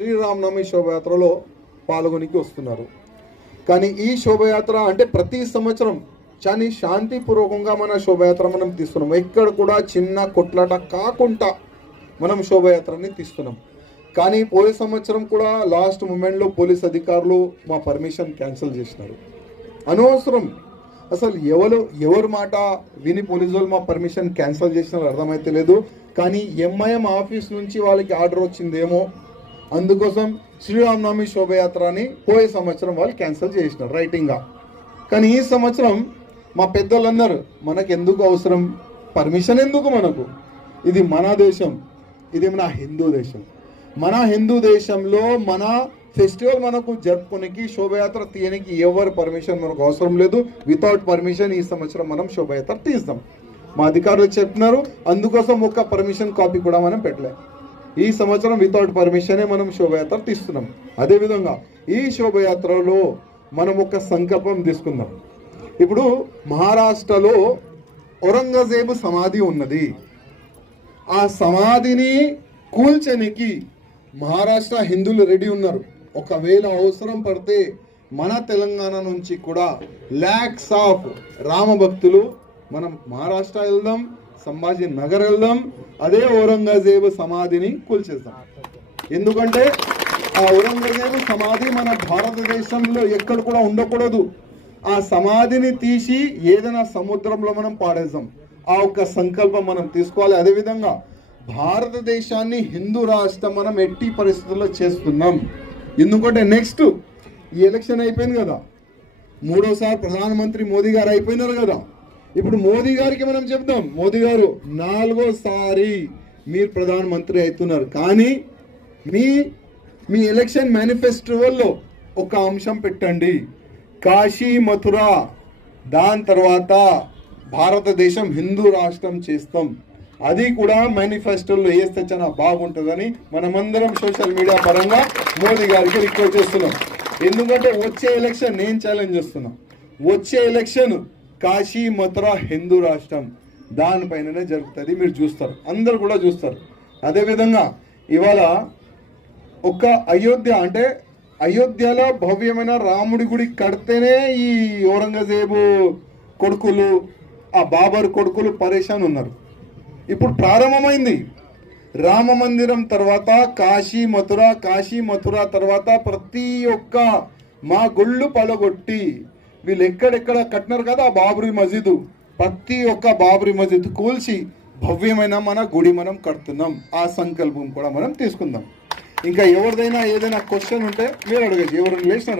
శ్రీరామనవమి శోభయాత్రలో పాల్గొనికి వస్తున్నారు. కానీ ఈ శోభయాత్ర అంటే ప్రతి సంవత్సరం చాలా శాంతిపూర్వకంగా మన శోభయాత్ర మనం తీస్తున్నాం. ఎక్కడ కూడా చిన్న కొట్లాట కాకుండా మనం శోభయాత్రని తీస్తున్నాం. కానీ పోయే సంవత్సరం కూడా లాస్ట్ మూమెంట్లో పోలీస్ అధికారులు మా పర్మిషన్ క్యాన్సిల్ చేసినారు. అనవసరం అసలు ఎవరు మాట విని పోలీసు వాళ్ళు మా పర్మిషన్ క్యాన్సిల్ చేసినారు అర్థమైతే లేదు. కానీ ఎంఐఎం ఆఫీస్ నుంచి వాళ్ళకి ఆర్డర్ వచ్చిందేమో, అందుకోసం శ్రీరామనవమి శోభయాత్రని పోయే సంవత్సరం వాళ్ళు క్యాన్సిల్ చేసినారు రైటింగ్గా. కానీ ఈ సంవత్సరం మా పెద్దలు అన్నారు, మనకు ఎందుకు అవసరం పర్మిషన్, ఎందుకు మనకు, ఇది మన దేశం, ఇది మన హిందూ దేశం. మన హిందూ దేశంలో మన ఫెస్టివల్ మనకు జరుపుకోనికి శోభయాత్ర తీయడానికి ఎవరు పర్మిషన్ మనకు అవసరం లేదు. వితౌట్ పర్మిషన్ ఈ సంవత్సరం మనం శోభయాత్ర తీస్తాం. మా అధికారులు చెప్తున్నారు, అందుకోసం ఒక్క పర్మిషన్ కాపీ కూడా మనం పెట్టలే. ఈ సంవత్సరం వితౌట్ పర్మిషనే మనం శోభయాత్ర తీస్తున్నాం. అదేవిధంగా ఈ శోభయాత్రలో మనం ఒక సంకల్పం తీసుకుందాం. ఇప్పుడు మహారాష్ట్రలో ఔరంగజేబు సమాధి ఉన్నది. ఆ సమాధిని కూల్చనికి మహారాష్ట్ర హిందువులు రెడీ ఉన్నారు. ఒకవేళ అవసరం పడితే మన తెలంగాణ నుంచి కూడా ల్యాక్స్ ఆఫ్ రామ భక్తులు మనం మహారాష్ట్ర వెళ్దాం, సంభాజీ నగర్ వెళ్దాం, అదే ఔరంగజేబు సమాధిని కూల్చేద్దాం. ఎందుకంటే ఆ ఔరంగజేబు సమాధి మన భారతదేశంలో ఎక్కడ కూడా ఉండకూడదు. ఆ సమాధిని తీసి ఏదైనా సముద్రంలో మనం పాడేద్దాం. ఆ ఒక్క సంకల్పం మనం తీసుకోవాలి. అదేవిధంగా భారతదేశాన్ని హిందూ రాష్ట్రం మనం ఎట్టి పరిస్థితుల్లో చేస్తున్నాం. ఎందుకంటే నెక్స్ట్ ఈ ఎలక్షన్ అయిపోయింది కదా, మూడోసారి ప్రధానమంత్రి మోదీ గారు అయిపోయినారు కదా. ఇప్పుడు మోదీ గారికి మనం చెప్తాం, మోదీ గారు 4వ సారి మీరు ప్రధానమంత్రి అవుతున్నారు. కానీ మీ ఎలక్షన్ మేనిఫెస్టోలో ఒక అంశం పెట్టండి, కాశీ మథుర, దాని తర్వాత భారతదేశం హిందూ రాష్ట్రం చేస్తాం. అది కూడా మేనిఫెస్టోలో వేస్తే చాలా బాగుంటుందని మనమందరం సోషల్ మీడియా పరంగా మోదీ గారికి రిక్వెస్ట్ చేస్తున్నాం. ఎందుకంటే వచ్చే ఎలక్షన్ నేను ఛాలెంజ్ చేస్తున్నా, వచ్చే ఎలక్షన్ కాశీ మథుర హిందూ రాష్ట్రం దానిపైననే జరుగుతుంది. మీరు చూస్తారు, అందరు కూడా చూస్తారు. అదేవిధంగా ఇవాళ ఒక అయోధ్య అంటే అయోధ్యలో భవ్యమైన రాముడి గుడి కడితేనే ఈ ఔరంగజేబు కొడుకులు, ఆ బాబర్ కొడుకులు పరేషాన్ ఉన్నారు. ఇప్పుడు ప్రారంభమైంది రామ మందిరం తర్వాత కాశీ మథుర తర్వాత ప్రతి ఒక్క మా గుళ్ళు పలగొట్టి వీళ్ళు ఎక్కడెక్కడ కట్టినారు కదా ఆ బాబరీ మసీదు, ప్రతి ఒక్క బాబరీ మసీదు కూల్చి భవ్యమైన మన గుడి మనం కడుతున్నాం. ఆ సంకల్పం కూడా మనం తీసుకుందాం. ఇంకా ఎవరిదైనా ఏదైనా క్వశ్చన్ ఉంటే మీరు అడగచ్చు. ఎవరు లేచినారు.